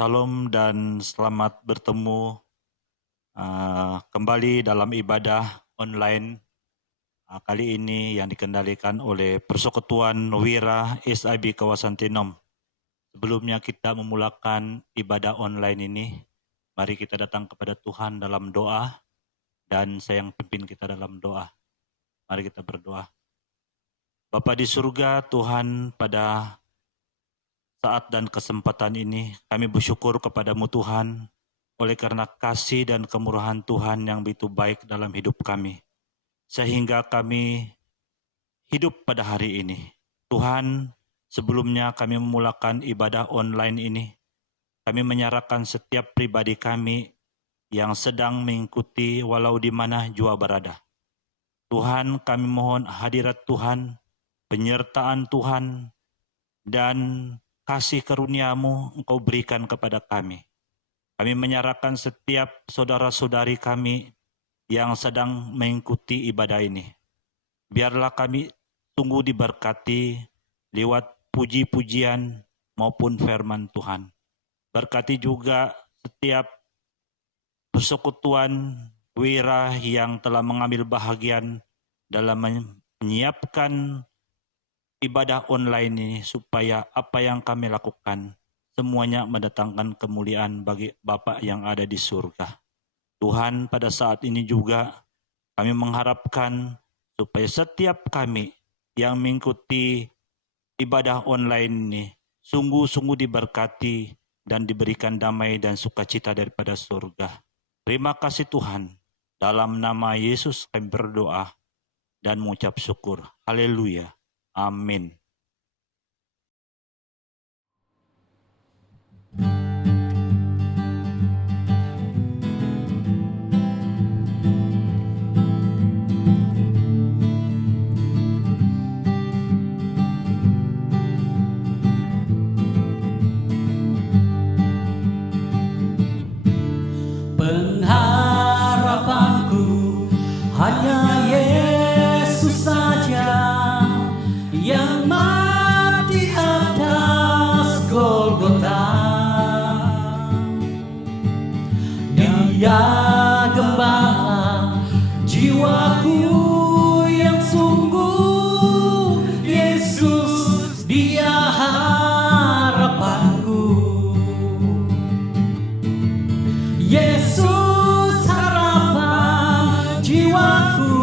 Shalom dan selamat bertemu kembali dalam ibadah online kali ini yang dikendalikan oleh Persekutuan Wira SIB Kawasan Tinom. Sebelumnya kita memulakan ibadah online ini, mari kita datang kepada Tuhan dalam doa dan saya yang pimpin kita dalam doa. Mari kita berdoa. Bapa di surga, Tuhan, pada saat dan kesempatan ini kami bersyukur kepadamu Tuhan oleh karena kasih dan kemurahan Tuhan yang begitu baik dalam hidup kami. Sehingga kami hidup pada hari ini. Tuhan, sebelumnya kami memulakan ibadah online ini, kami menyerahkan setiap pribadi kami yang sedang mengikuti walau di mana jua berada. Tuhan, kami mohon hadirat Tuhan, penyertaan Tuhan, dan kasih karunia-Mu Engkau berikan kepada kami. Kami menyerahkan setiap saudara-saudari kami yang sedang mengikuti ibadah ini. Biarlah kami sungguh diberkati lewat puji-pujian maupun firman Tuhan. Berkati juga setiap persekutuan Wira yang telah mengambil bahagian dalam menyiapkan ibadah online ini supaya apa yang kami lakukan semuanya mendatangkan kemuliaan bagi Bapa yang ada di surga. Tuhan, pada saat ini juga kami mengharapkan supaya setiap kami yang mengikuti ibadah online ini sungguh-sungguh diberkati dan diberikan damai dan sukacita daripada surga. Terima kasih Tuhan. Dalam nama Yesus kami berdoa dan mengucap syukur. Haleluya. Amin. Pengharapanku hanya Yesus saja yang mati atas Golgota. Dia gembala jiwaku yang sungguh, Yesus dia harapanku. Yesus harapan jiwaku.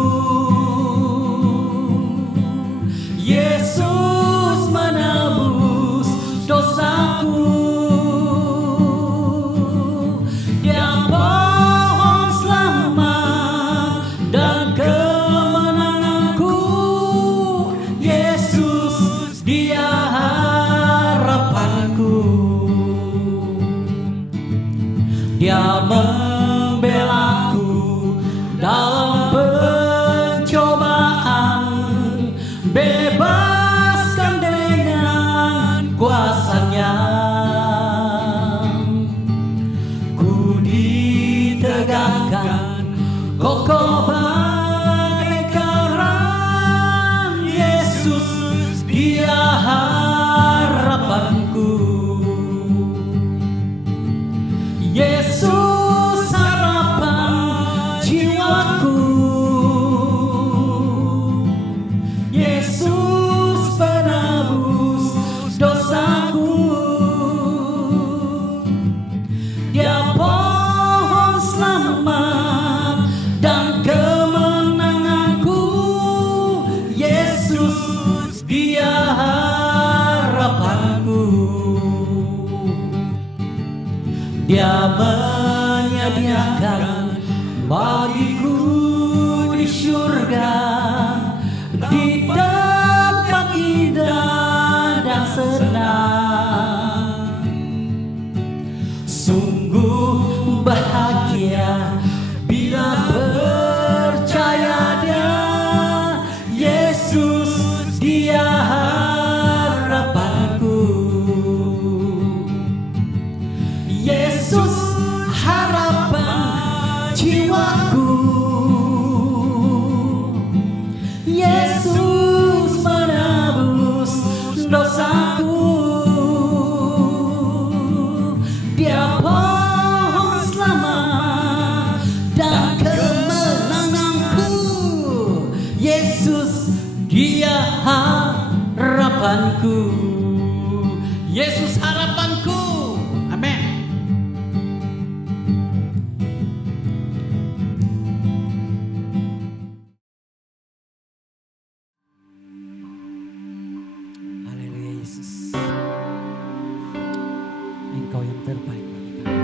Yesus menebus dosaku. Dia pohon selamat dan kemenanganku. Yesus dia harapanku. Dia membelaku dalam pencobaan, bebaskan dengan kuasa-Nya. Ku ditegakkan kokoh bagai karang. Yesus dia harapanku. Yesus harapan jiwaku. Yesus penebus dosaku. Dia pohon selamat dan kemenanganku. Yesus dia harapanku. Dia menyediakan bagiku di surga, di tempat indah dan senang. Sungguh bahagia bila percaya Dia. Yesus dia harapanku. Yesus harapan jiwaku. Yesus menebus dosaku. Dia cintaku, Yesus harapanku. Amin. Haleluya Yesus. Engkau yang terbaik bagi kami.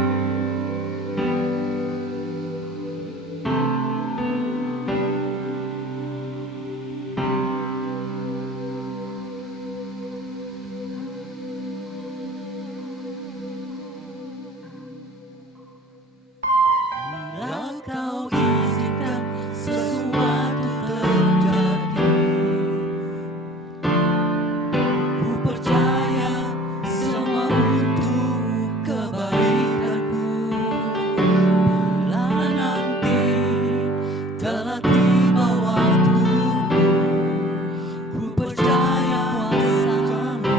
Bila kau izinkan sesuatu terjadi, ku percaya semua untuk kebaikanku. Bila nanti telah tiba waktumu, ku percaya kuasa-Mu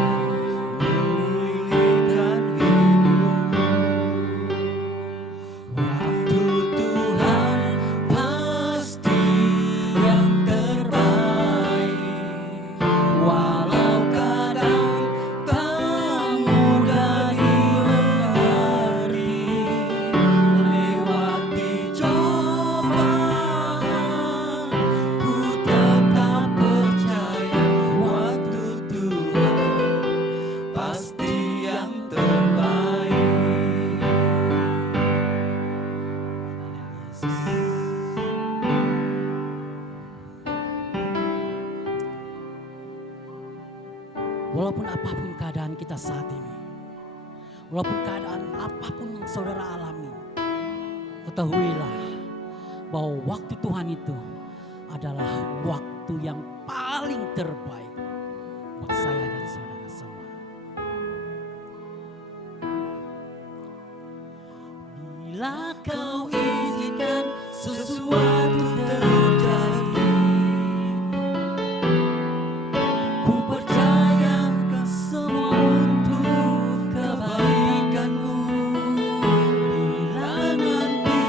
memulihkan hidupku. Waktu Tuhan pasti yang terbaik, walau kadang tak mudah dimengerti. Lewati cobaan, ku tetap percaya waktu Tuhan pasti yang terbaik. Walaupun apapun keadaan kita saat ini, walaupun keadaan apapun yang saudara alami, ketahuilah bahwa waktu Tuhan itu adalah waktu yang paling terbaik buat saya dan saudara semua. Bila kau izinkan sesuatu terjadi, ku percaya semua untuk kebaikanmu. Bila nanti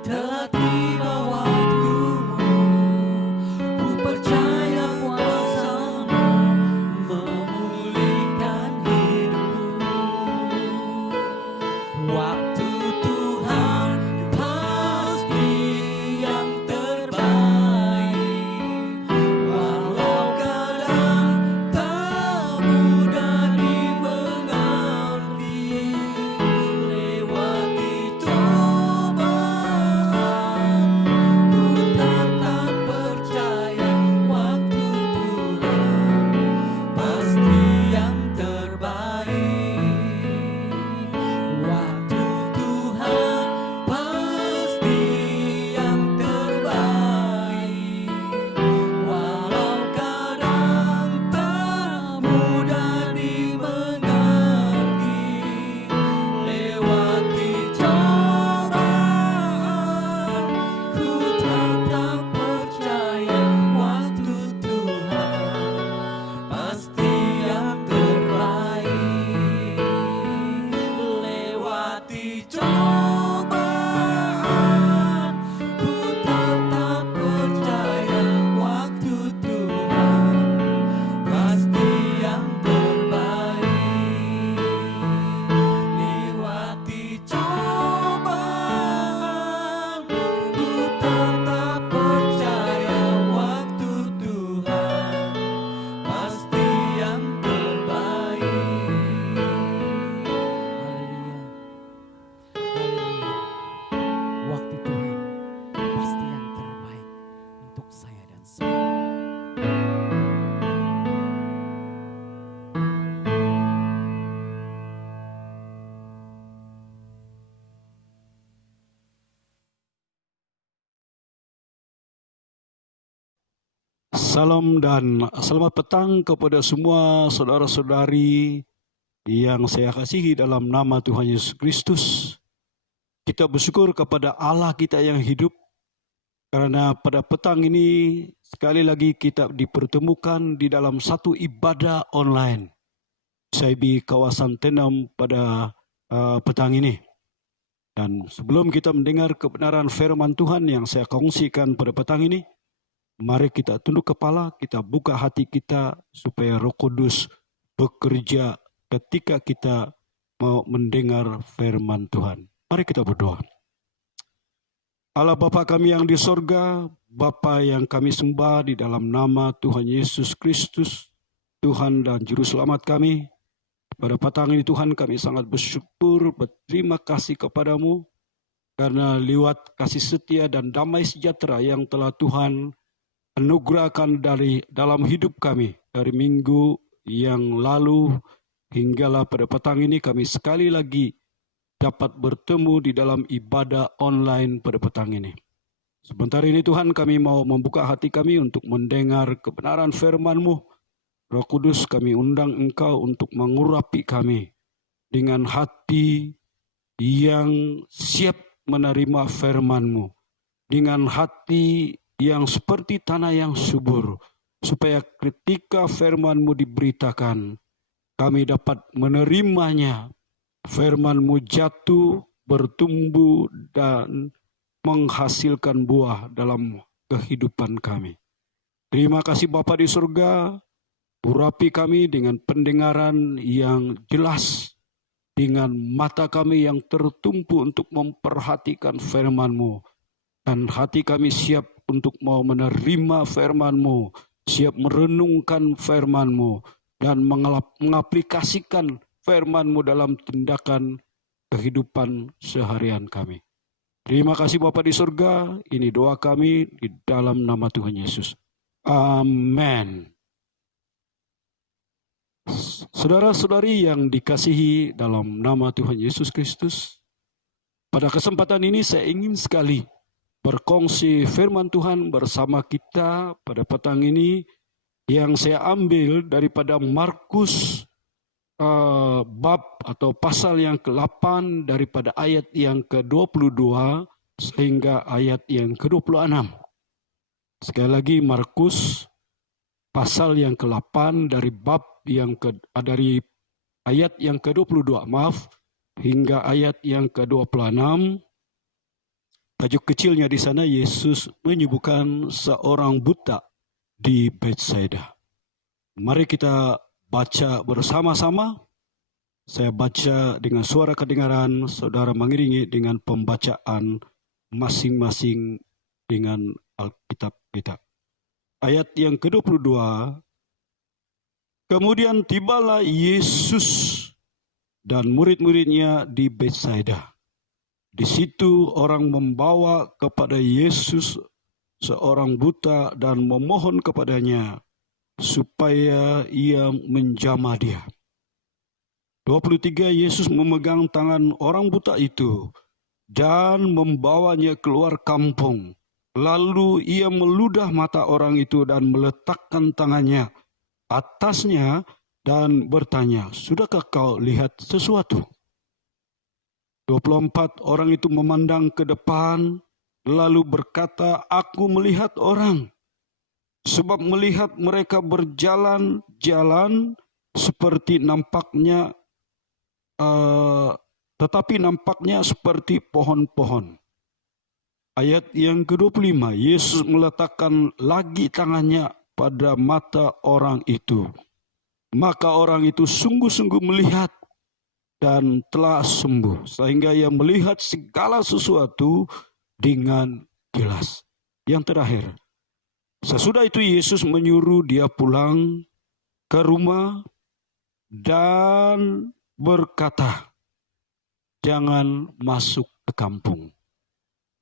telah tiba waktumu, ku percaya kuasa-Mu memulihkan hidupku. Waktu Tuhan pasti yang terbaik, walau kadang tak mudah dimengerti. Lewati cobaan, ku tetap percaya waktu Tuhan pasti yang terbaik. Waktu Tuhan pasti yang terbaik, walau kadang tak mudah dimengerti. Lewati cobaan, ku tetap percaya waktu Tuhan pasti yang terbaik. Lewati cobaan, ku tetap percaya waktu Tuhan pasti yang terbaik. Lewati cobaan, ku tetap percaya waktu Tuhan pasti yang terbaik. Haleluya. Waktu Tuhan pasti yang terbaik untuk saya dan saudara. Salam dan selamat petang kepada semua saudara-saudari yang saya kasihi dalam nama Tuhan Yesus Kristus. Kita bersyukur kepada Allah kita yang hidup karena pada petang ini sekali lagi kita dipertemukan di dalam satu ibadah online SIB kawasan Tenam pada petang ini. Dan sebelum kita mendengar kebenaran firman Tuhan yang saya kongsikan pada petang ini, Mari kita tunduk kepala, kita buka hati kita supaya Roh Kudus bekerja ketika kita mau mendengar firman Tuhan. Mari kita berdoa. Allah Bapa kami yang di sorga, Bapa yang kami sembah di dalam nama Tuhan Yesus Kristus, Tuhan dan Juru Selamat kami. Pada petang ini Tuhan kami sangat bersyukur, berterima kasih kepadamu, karena lewat kasih setia dan damai sejahtera yang telah Tuhan anugerahkan dalam hidup kami dari minggu yang lalu hinggalah pada petang ini kami sekali lagi dapat bertemu di dalam ibadah online pada petang ini. Sebentar ini Tuhan kami mau membuka hati kami untuk mendengar kebenaran firman-Mu. Roh Kudus kami undang Engkau untuk mengurapi kami dengan hati yang siap menerima firman-Mu. Dengan hati yang seperti tanah yang subur. Supaya ketika firman-Mu diberitakan, kami dapat menerimanya. Firman-Mu jatuh, bertumbuh, dan menghasilkan buah dalam kehidupan kami. Terima kasih Bapa di surga. Urapi kami dengan pendengaran yang jelas, dengan mata kami yang tertumpu untuk memperhatikan firman-Mu. Dan hati kami siap untuk mau menerima firman-Mu, siap merenungkan firman-Mu, dan mengaplikasikan firman-Mu dalam tindakan kehidupan seharian kami. Terima kasih Bapa di surga, ini doa kami di dalam nama Tuhan Yesus. Amin. Saudara-saudari yang dikasihi dalam nama Tuhan Yesus Kristus, pada kesempatan ini saya ingin sekali berkongsi firman Tuhan bersama kita pada petang ini yang saya ambil daripada Markus bab atau pasal yang ke-8 daripada ayat yang ke-22 sehingga ayat yang ke-26. Sekali lagi Markus pasal yang ke-8 dari bab dari ayat yang ke-22, hingga ayat yang ke-26. Tajuk kecilnya di sana Yesus menyembuhkan seorang buta di Betsaida. Mari kita baca bersama-sama. Saya baca dengan suara kedengaran, saudara mengiringi dengan pembacaan masing-masing dengan Alkitab kita. Ayat yang ke-22. Kemudian tibalah Yesus dan murid-muridnya di Betsaida. Di situ orang membawa kepada Yesus seorang buta dan memohon kepadanya supaya ia menjamah dia. 23, Yesus memegang tangan orang buta itu dan membawanya keluar kampung. Lalu ia meludah mata orang itu dan meletakkan tangannya atasnya dan bertanya, "Sudahkah kau lihat sesuatu?" 24, orang itu memandang ke depan lalu berkata, "Aku melihat orang. Sebab melihat mereka berjalan-jalan seperti nampaknya, tetapi nampaknya seperti pohon-pohon." Ayat yang ke-25, Yesus meletakkan lagi tangannya pada mata orang itu. Maka orang itu sungguh-sungguh melihat dan telah sembuh, sehingga ia melihat segala sesuatu dengan jelas. Yang terakhir, sesudah itu Yesus menyuruh dia pulang ke rumah dan berkata, "Jangan masuk ke kampung."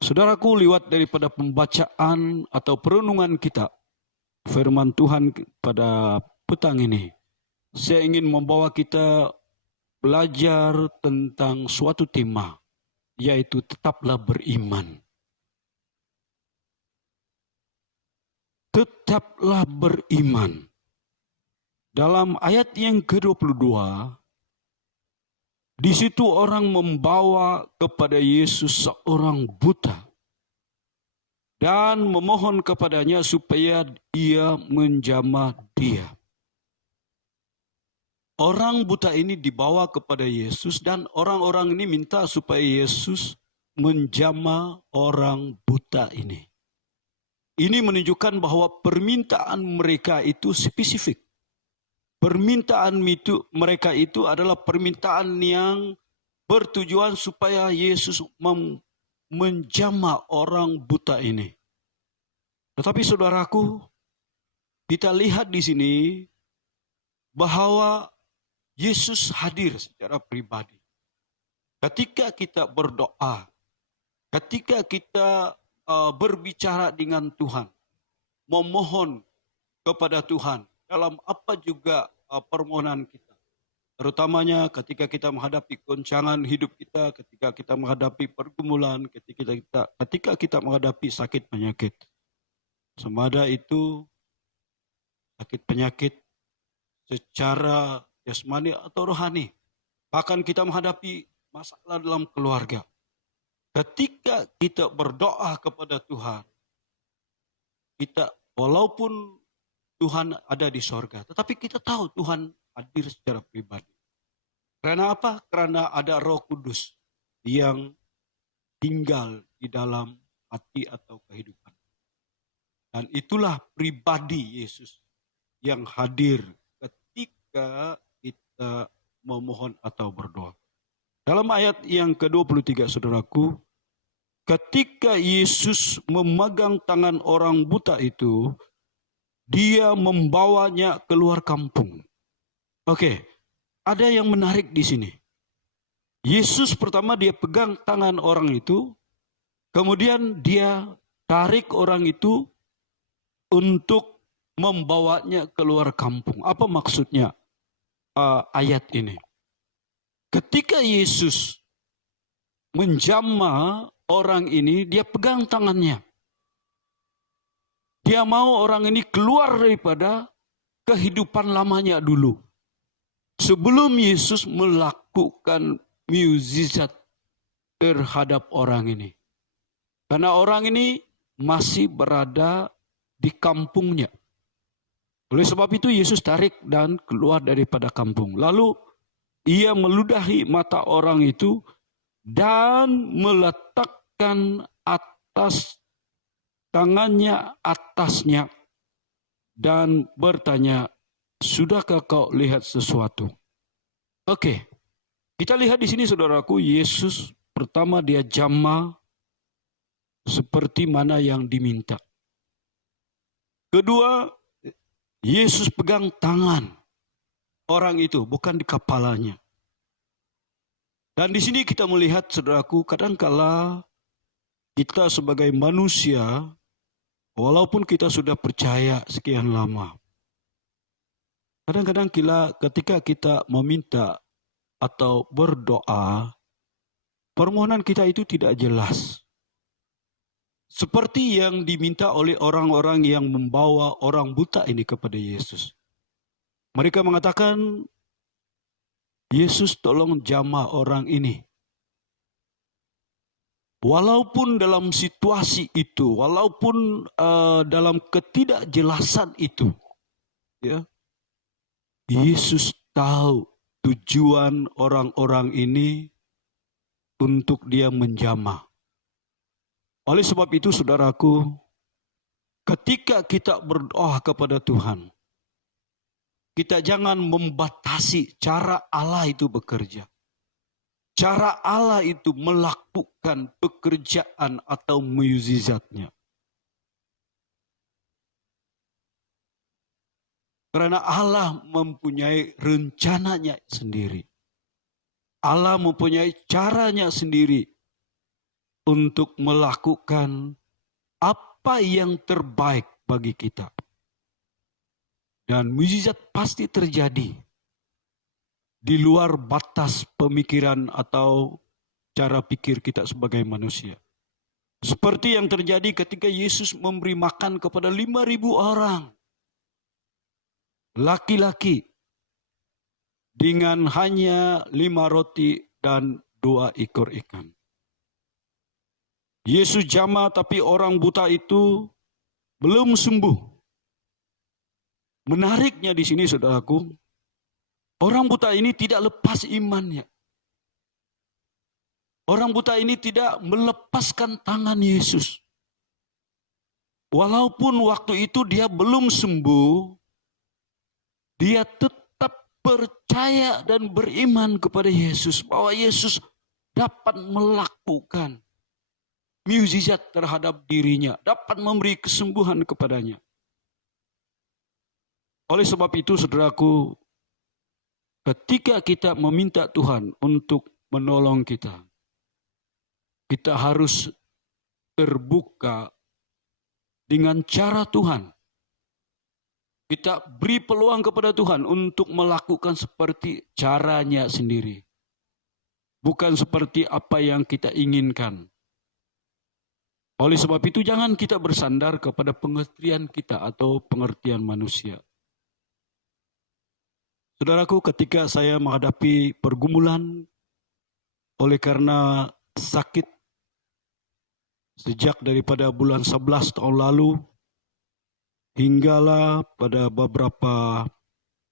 Saudaraku, lewat daripada pembacaan atau perenungan kita, firman Tuhan pada petang ini, saya ingin membawa kita belajar tentang suatu tema, yaitu tetaplah beriman. Tetaplah beriman. Dalam ayat yang ke-22, di situ orang membawa kepada Yesus seorang buta dan memohon kepadanya supaya ia menjamah dia. Orang buta ini dibawa kepada Yesus dan orang-orang ini minta supaya Yesus menjamah orang buta ini. Ini menunjukkan bahwa permintaan mereka itu spesifik. Permintaan itu mereka itu adalah permintaan yang bertujuan supaya Yesus menjamah orang buta ini. Tetapi saudaraku, kita lihat di sini bahwa Yesus hadir secara pribadi. Ketika kita berdoa, ketika kita berbicara dengan Tuhan, memohon kepada Tuhan dalam apa juga permohonan kita. Terutamanya ketika kita menghadapi goncangan hidup kita, ketika kita menghadapi pergumulan, ketika kita menghadapi sakit penyakit. Semada itu sakit penyakit secara jasmani atau rohani. Bahkan kita menghadapi masalah dalam keluarga. Ketika kita berdoa kepada Tuhan, kita walaupun Tuhan ada di sorga, tetapi kita tahu Tuhan hadir secara pribadi. Karena apa? Karena ada Roh Kudus yang tinggal di dalam hati atau kehidupan. Dan itulah pribadi Yesus yang hadir ketika kita memohon atau berdoa. Dalam ayat yang ke-23, saudaraku, ketika Yesus memegang tangan orang buta itu, dia membawanya keluar kampung. Oke, ada yang menarik di sini. Yesus pertama dia pegang tangan orang itu, kemudian dia tarik orang itu untuk membawanya keluar kampung. Apa maksudnya ayat ini? Ketika Yesus menjamah orang ini, dia pegang tangannya. Dia mau orang ini keluar daripada kehidupan lamanya dulu. Sebelum Yesus melakukan mukjizat terhadap orang ini. Karena orang ini masih berada di kampungnya. Oleh sebab itu Yesus tarik dan keluar daripada kampung. Lalu ia meludahi mata orang itu dan meletakkan atas tangannya atasnya dan bertanya, sudahkah kau lihat sesuatu? Oke, kita lihat di sini saudaraku, Yesus pertama dia jamah seperti mana yang diminta. Kedua, Yesus pegang tangan orang itu, bukan di kepalanya. Dan di sini kita melihat, saudaraku, kadangkala kita sebagai manusia, walaupun kita sudah percaya sekian lama, kadang-kadang ketika kita meminta atau berdoa, permohonan kita itu tidak jelas. Seperti yang diminta oleh orang-orang yang membawa orang buta ini kepada Yesus. Mereka mengatakan, Yesus tolong jamah orang ini. Walaupun dalam situasi itu, walaupun dalam ketidakjelasan itu, ya, Yesus tahu tujuan orang-orang ini untuk dia menjamah. Oleh sebab itu, saudaraku, ketika kita berdoa kepada Tuhan, kita jangan membatasi cara Allah itu bekerja. Cara Allah itu melakukan pekerjaan atau mukjizatnya. Karena Allah mempunyai rencananya sendiri. Allah mempunyai caranya sendiri untuk melakukan apa yang terbaik bagi kita. Dan mukjizat pasti terjadi di luar batas pemikiran atau cara pikir kita sebagai manusia. Seperti yang terjadi ketika Yesus memberi makan kepada 5.000 orang. Laki-laki dengan hanya 5 roti dan 2 ekor ikan. Yesus jamah tapi orang buta itu belum sembuh. Menariknya di sini saudaraku, orang buta ini tidak lepas imannya. Orang buta ini tidak melepaskan tangan Yesus. Walaupun waktu itu dia belum sembuh, dia tetap percaya dan beriman kepada Yesus, bahwa Yesus dapat melakukan mukjizat terhadap dirinya, dapat memberi kesembuhan kepadanya. Oleh sebab itu, saudaraku, ketika kita meminta Tuhan untuk menolong kita, kita harus terbuka dengan cara Tuhan. Kita beri peluang kepada Tuhan untuk melakukan seperti caranya sendiri. Bukan seperti apa yang kita inginkan. Oleh sebab itu jangan kita bersandar kepada pengertian kita atau pengertian manusia. Saudaraku, ketika saya menghadapi pergumulan oleh karena sakit sejak daripada bulan 11 tahun lalu, hinggalah pada beberapa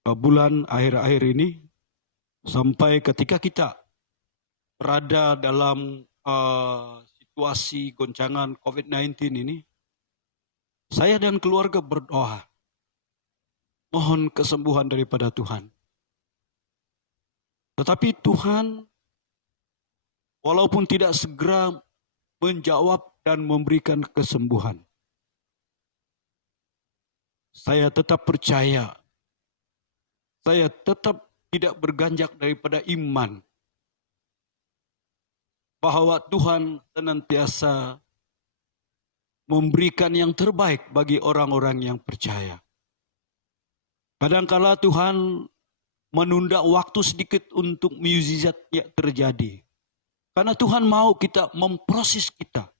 bulan akhir-akhir ini, sampai ketika kita berada dalam situasi goncangan COVID-19 ini, saya dan keluarga berdoa, mohon kesembuhan daripada Tuhan. Tetapi Tuhan, walaupun tidak segera menjawab dan memberikan kesembuhan, saya tetap percaya, saya tetap tidak berganjak daripada iman, bahwa Tuhan senantiasa memberikan yang terbaik bagi orang-orang yang percaya. Kadangkala Tuhan menunda waktu sedikit untuk mukjizatnya terjadi. Karena Tuhan mau kita memproses kita,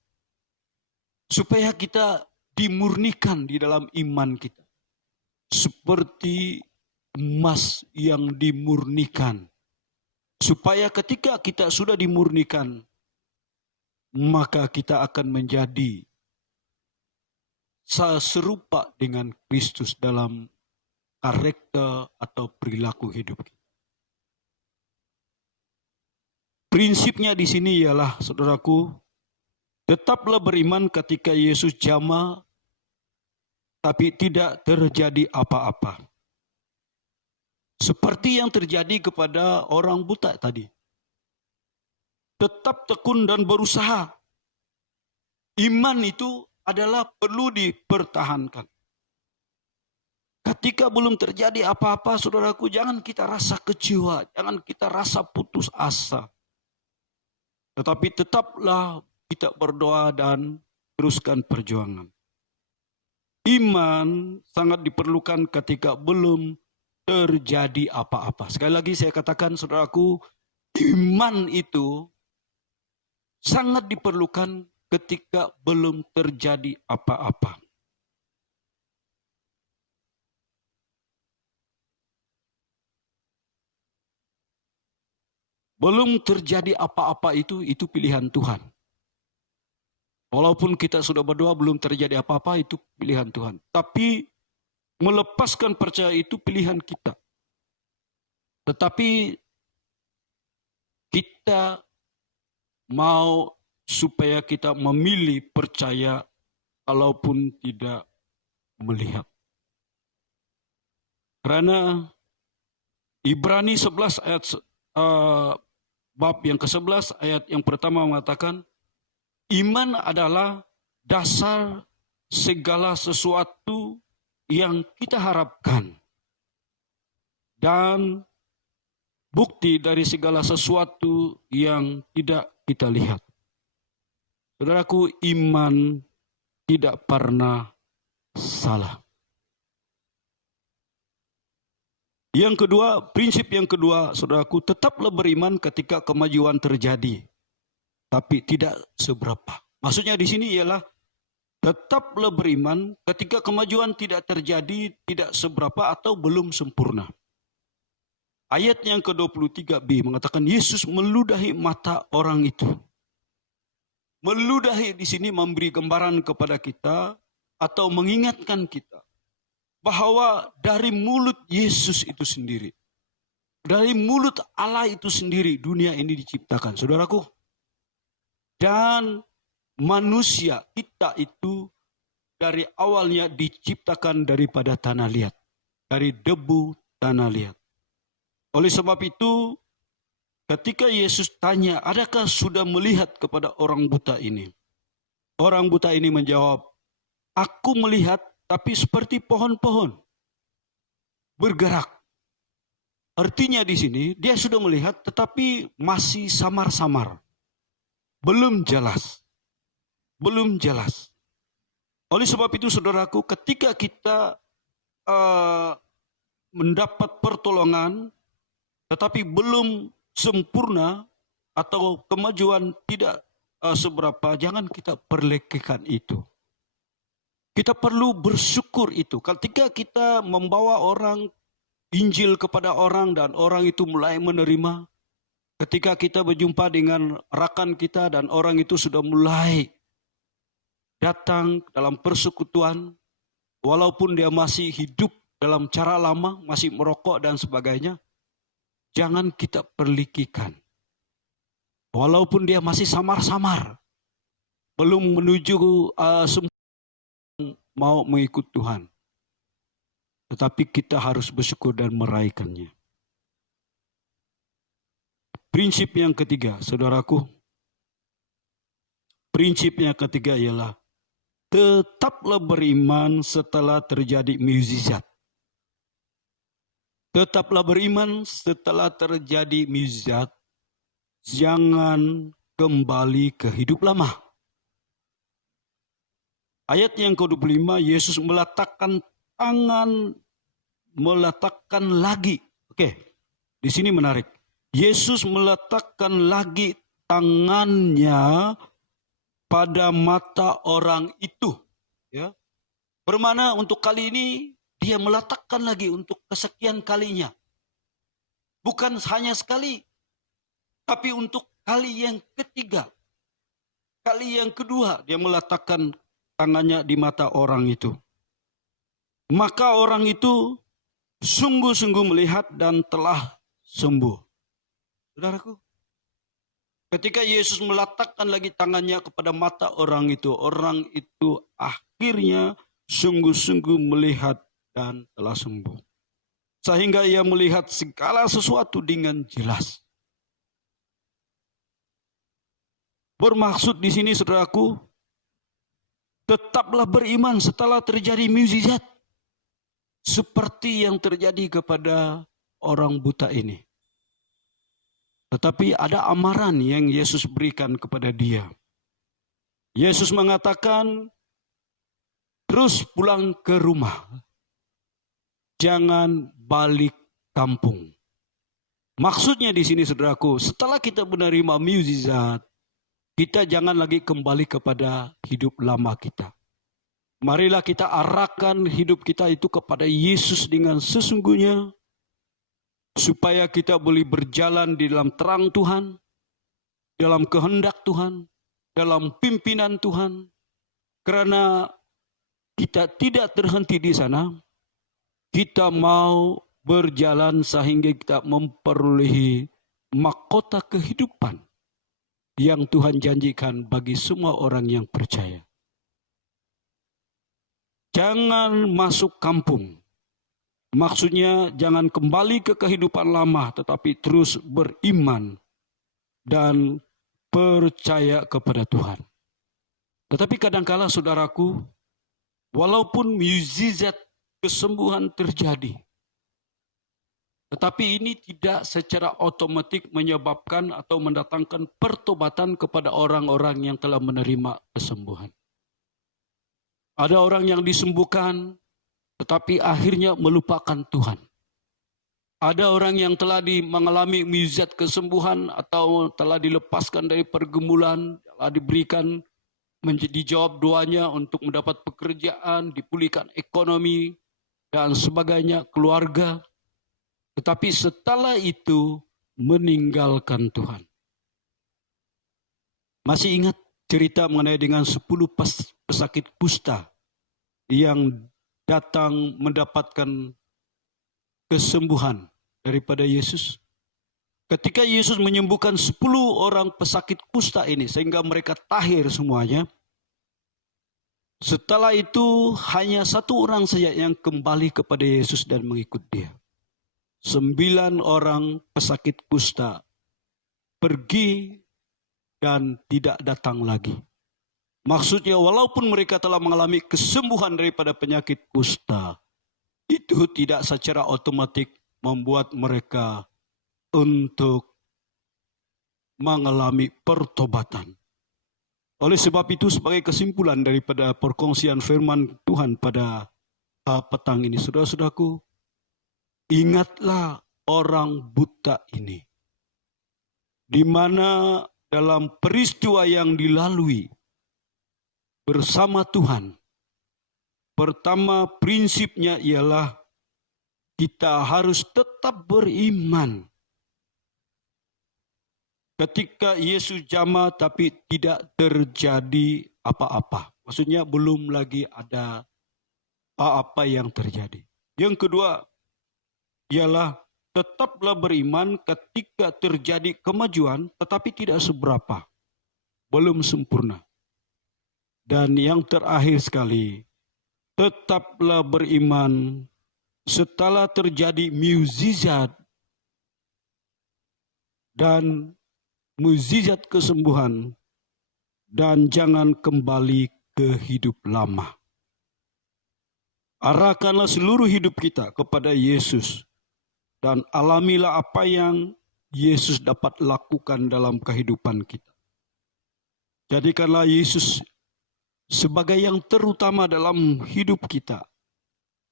supaya kita dimurnikan di dalam iman kita. Seperti emas yang dimurnikan. Supaya ketika kita sudah dimurnikan, maka kita akan menjadi serupa dengan Kristus dalam karakter atau perilaku hidup kita. Prinsipnya di sini ialah, saudaraku, tetaplah beriman ketika Yesus jamah, tapi tidak terjadi apa-apa. Seperti yang terjadi kepada orang buta tadi. Tetap tekun dan berusaha. Iman itu adalah perlu dipertahankan. Ketika belum terjadi apa-apa, saudaraku, jangan kita rasa kecewa, jangan kita rasa putus asa. Tetapi tetaplah kita berdoa dan teruskan perjuangan. Iman sangat diperlukan ketika belum terjadi apa-apa. Sekali lagi saya katakan, saudaraku, iman itu sangat diperlukan ketika belum terjadi apa-apa. Belum terjadi apa-apa itu pilihan Tuhan. Walaupun kita sudah berdoa belum terjadi apa-apa, itu pilihan Tuhan. Tapi melepaskan percaya itu pilihan kita. Tetapi kita mau supaya kita memilih percaya walaupun tidak melihat. Karena Ibrani 11 ayat bab yang ke-11 ayat yang pertama mengatakan, iman adalah dasar segala sesuatu yang kita harapkan dan bukti dari segala sesuatu yang tidak kita lihat. Saudaraku, iman tidak pernah salah. Yang kedua, prinsip yang kedua, saudaraku, tetaplah beriman ketika kemajuan terjadi, tapi tidak seberapa. Maksudnya di sini ialah tetaplah beriman ketika kemajuan tidak terjadi, tidak seberapa atau belum sempurna. Ayat yang ke-23b mengatakan Yesus meludahi mata orang itu. Meludahi di sini memberi gambaran kepada kita atau mengingatkan kita bahwa dari mulut Yesus itu sendiri, dari mulut Allah itu sendiri dunia ini diciptakan, saudaraku. Dan manusia kita itu dari awalnya diciptakan daripada tanah liat, dari debu tanah liat. Oleh sebab itu, ketika Yesus tanya, adakah sudah melihat kepada orang buta ini? Orang buta ini menjawab, aku melihat tapi seperti pohon-pohon bergerak. Artinya di sini dia sudah melihat tetapi masih samar-samar. Belum jelas. Belum jelas. Oleh sebab itu saudaraku, ketika kita mendapat pertolongan tetapi belum sempurna atau kemajuan tidak seberapa, jangan kita perlekehkan itu. Kita perlu bersyukur itu. Ketika kita membawa orang Injil kepada orang dan orang itu mulai menerima. Ketika kita berjumpa dengan rakan kita dan orang itu sudah mulai datang dalam persekutuan. Walaupun dia masih hidup dalam cara lama, masih merokok dan sebagainya. Jangan kita perlikikan. Walaupun dia masih samar-samar. Belum menuju mau mengikut Tuhan. Tetapi kita harus bersyukur dan meraihkannya. Prinsip yang ketiga, saudaraku. Prinsip yang ketiga ialah tetaplah beriman setelah terjadi mukjizat. Tetaplah beriman setelah terjadi mukjizat. Jangan kembali ke hidup lama. Ayat yang ke-25, Yesus meletakkan tangan, meletakkan lagi. Oke, di sini menarik. Yesus meletakkan lagi tangannya pada mata orang itu. Ya. Bermana untuk kali ini dia meletakkan lagi untuk kesekian kalinya. Bukan hanya sekali, tapi untuk kali yang ketiga. Kali yang kedua dia meletakkan tangannya di mata orang itu. Maka orang itu sungguh-sungguh melihat dan telah sembuh. Saudaraku, ketika Yesus meletakkan lagi tangannya kepada mata orang itu akhirnya sungguh-sungguh melihat dan telah sembuh. Sehingga ia melihat segala sesuatu dengan jelas. Bermaksud di sini saudaraku, tetaplah beriman setelah terjadi mukjizat. Seperti yang terjadi kepada orang buta ini. Tetapi ada amaran yang Yesus berikan kepada dia. Yesus mengatakan, terus pulang ke rumah. Jangan balik kampung. Maksudnya di sini saudaraku, setelah kita menerima mukjizat, kita jangan lagi kembali kepada hidup lama kita. Marilah kita arahkan hidup kita itu kepada Yesus dengan sesungguhnya. Supaya kita boleh berjalan di dalam terang Tuhan. Dalam kehendak Tuhan. Dalam pimpinan Tuhan. Karena kita tidak terhenti di sana. Kita mau berjalan sehingga kita memperolehi mahkota kehidupan. Yang Tuhan janjikan bagi semua orang yang percaya. Jangan masuk kampung. Maksudnya jangan kembali ke kehidupan lama, tetapi terus beriman dan percaya kepada Tuhan. Tetapi kadangkala saudaraku, walaupun mukjizat kesembuhan terjadi, tetapi ini tidak secara otomatis menyebabkan atau mendatangkan pertobatan kepada orang-orang yang telah menerima kesembuhan. Ada orang yang disembuhkan, tetapi akhirnya melupakan Tuhan. Ada orang yang telah mengalami mukjizat kesembuhan atau telah dilepaskan dari pergumulan, telah diberikan dijawab doanya untuk mendapat pekerjaan, dipulihkan ekonomi, dan sebagainya, keluarga. Tetapi setelah itu meninggalkan Tuhan. Masih ingat cerita mengenai dengan 10 pesakit kusta yang datang mendapatkan kesembuhan daripada Yesus. Ketika Yesus menyembuhkan 10 orang pesakit kusta ini sehingga mereka tahir semuanya. Setelah itu hanya satu orang saja yang kembali kepada Yesus dan mengikut dia. 9 orang pesakit kusta pergi dan tidak datang lagi. Maksudnya walaupun mereka telah mengalami kesembuhan daripada penyakit kusta, itu tidak secara otomatis membuat mereka untuk mengalami pertobatan. Oleh sebab itu, sebagai kesimpulan daripada perkongsian firman Tuhan pada petang ini, saudara-saudaraku, ingatlah orang buta ini, di mana dalam peristiwa yang dilalui bersama Tuhan, pertama prinsipnya ialah kita harus tetap beriman. Ketika Yesus jamah tapi tidak terjadi apa-apa. Maksudnya belum lagi ada apa-apa yang terjadi. Yang kedua ialah tetaplah beriman ketika terjadi kemajuan tetapi tidak seberapa. Belum sempurna. Dan yang terakhir sekali, tetaplah beriman setelah terjadi mukjizat dan mukjizat kesembuhan, dan jangan kembali ke hidup lama. Arahkanlah seluruh hidup kita kepada Yesus dan alamilah apa yang Yesus dapat lakukan dalam kehidupan kita. Jadikanlah Yesus sebagai yang terutama dalam hidup kita.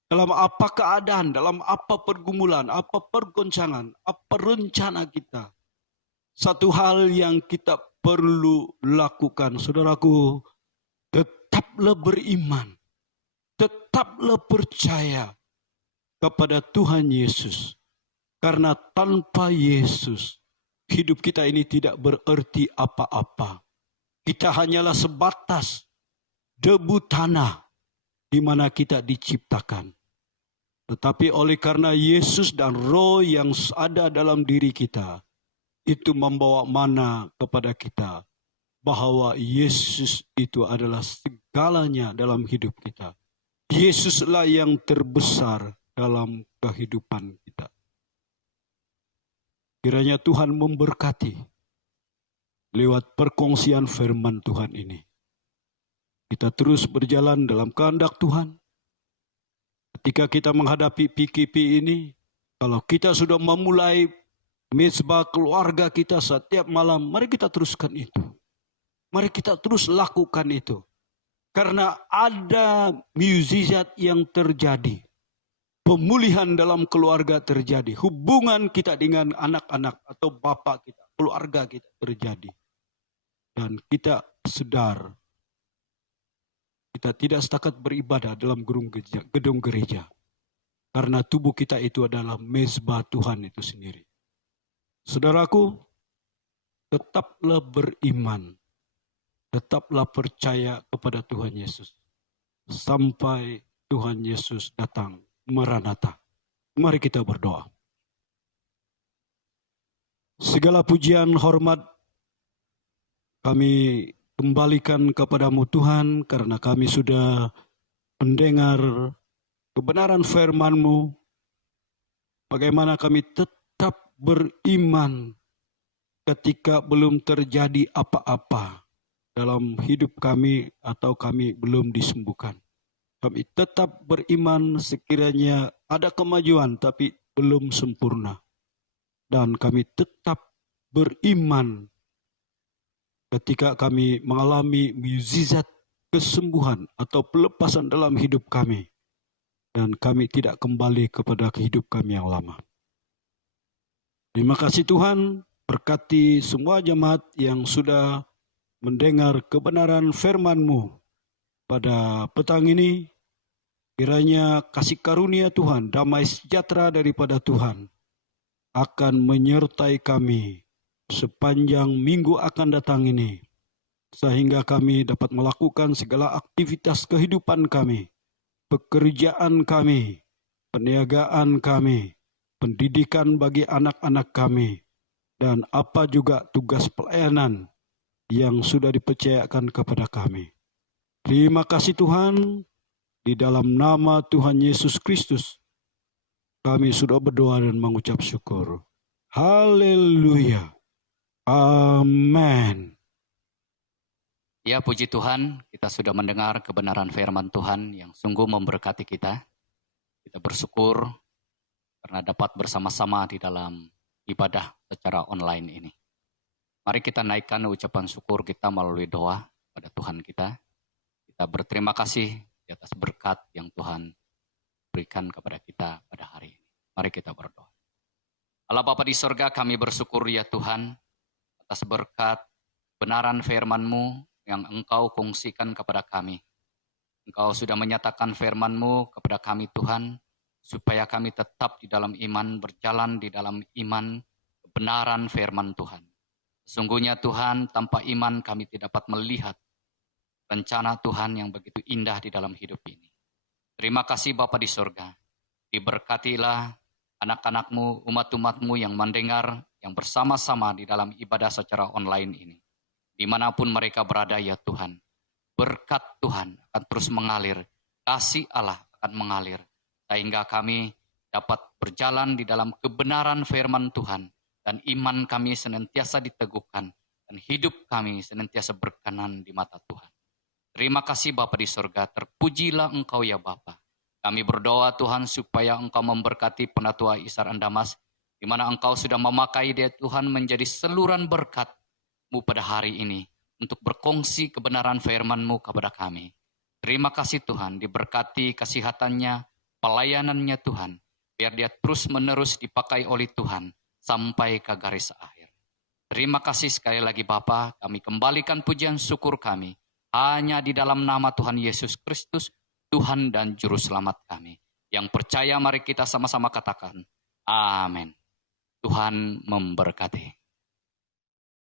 Dalam apa keadaan, dalam apa pergumulan, apa pergoncangan, apa rencana kita. Satu hal yang kita perlu lakukan, saudaraku, tetaplah beriman, tetaplah percaya kepada Tuhan Yesus. Karena tanpa Yesus, hidup kita ini tidak berarti apa-apa. Kita hanyalah sebatas debu tanah di mana kita diciptakan. Tetapi oleh karena Yesus dan Roh yang ada dalam diri kita, itu membawa mana kepada kita bahwa Yesus itu adalah segalanya dalam hidup kita. Yesuslah yang terbesar dalam kehidupan kita. Kiranya Tuhan memberkati lewat perkongsian firman Tuhan ini. Kita terus berjalan dalam kehendak Tuhan. Ketika kita menghadapi PKP ini, kalau kita sudah memulai mezbah keluarga kita setiap malam, mari kita teruskan itu. Mari kita terus lakukan itu. Karena ada mukjizat yang terjadi. Pemulihan dalam keluarga terjadi. Hubungan kita dengan anak-anak atau bapak kita, keluarga kita terjadi. Dan kita sadar, kita tidak setakat beribadah dalam gedung gereja. Karena tubuh kita itu adalah mezbah Tuhan itu sendiri. Saudaraku, tetaplah beriman, tetaplah percaya kepada Tuhan Yesus. Sampai Tuhan Yesus datang, Maranatha. Mari kita berdoa. Segala pujian, hormat kami kembalikan kepadamu Tuhan, karena kami sudah mendengar kebenaran firman-Mu. Bagaimana kami tetap beriman ketika belum terjadi apa-apa dalam hidup kami atau kami belum disembuhkan. Kami tetap beriman sekiranya ada kemajuan tapi belum sempurna. Dan kami tetap beriman ketika kami mengalami mukjizat kesembuhan atau pelepasan dalam hidup kami. Dan kami tidak kembali kepada hidup kami yang lama. Terima kasih Tuhan, berkati semua jemaat yang sudah mendengar kebenaran firman-Mu pada petang ini. Kiranya kasih karunia Tuhan, damai sejahtera daripada Tuhan akan menyertai kami sepanjang minggu akan datang ini. Sehingga kami dapat melakukan segala aktivitas kehidupan kami, pekerjaan kami, perniagaan kami, pendidikan bagi anak-anak kami, dan apa juga tugas pelayanan yang sudah dipercayakan kepada kami. Terima kasih Tuhan, di dalam nama Tuhan Yesus Kristus, kami sudah berdoa dan mengucap syukur. Haleluya. Amin. Ya, puji Tuhan, kita sudah mendengar kebenaran firman Tuhan yang sungguh memberkati kita. Kita bersyukur karena dapat bersama-sama di dalam ibadah secara online ini. Mari kita naikkan ucapan syukur kita melalui doa pada Tuhan kita. Kita berterima kasih di atas berkat yang Tuhan berikan kepada kita pada hari ini. Mari kita berdoa. Allah Bapa di sorga, kami bersyukur ya Tuhan atas berkat kebenaran firman-Mu yang Engkau kongsikan kepada kami. Engkau sudah menyatakan firman-Mu kepada kami Tuhan, supaya kami tetap di dalam iman, berjalan di dalam iman kebenaran firman Tuhan. Sesungguhnya Tuhan, tanpa iman kami tidak dapat melihat rencana Tuhan yang begitu indah di dalam hidup ini. Terima kasih Bapa di sorga. Diberkatilah anak-anak-Mu, umat-umat-Mu yang mendengar, yang bersama-sama di dalam ibadah secara online ini. Dimanapun mereka berada ya Tuhan, berkat Tuhan akan terus mengalir, kasih Allah akan mengalir, sehingga kami dapat berjalan di dalam kebenaran firman Tuhan, dan iman kami senantiasa diteguhkan, dan hidup kami senantiasa berkenan di mata Tuhan. Terima kasih Bapa di sorga, terpujilah Engkau ya Bapa. Kami berdoa Tuhan supaya Engkau memberkati Penatua Isar Andamas, di mana Engkau sudah memakai dia Tuhan menjadi saluran berkat-Mu pada hari ini, untuk berkongsi kebenaran firman-Mu kepada kami. Terima kasih Tuhan, diberkati kesehatannya, pelayanannya Tuhan, biar dia terus menerus dipakai oleh Tuhan, sampai ke garis akhir. Terima kasih sekali lagi Bapa, kami kembalikan pujian syukur kami, hanya di dalam nama Tuhan Yesus Kristus, Tuhan dan Juru Selamat kami. Yang percaya mari kita sama-sama katakan, amin. Tuhan memberkati.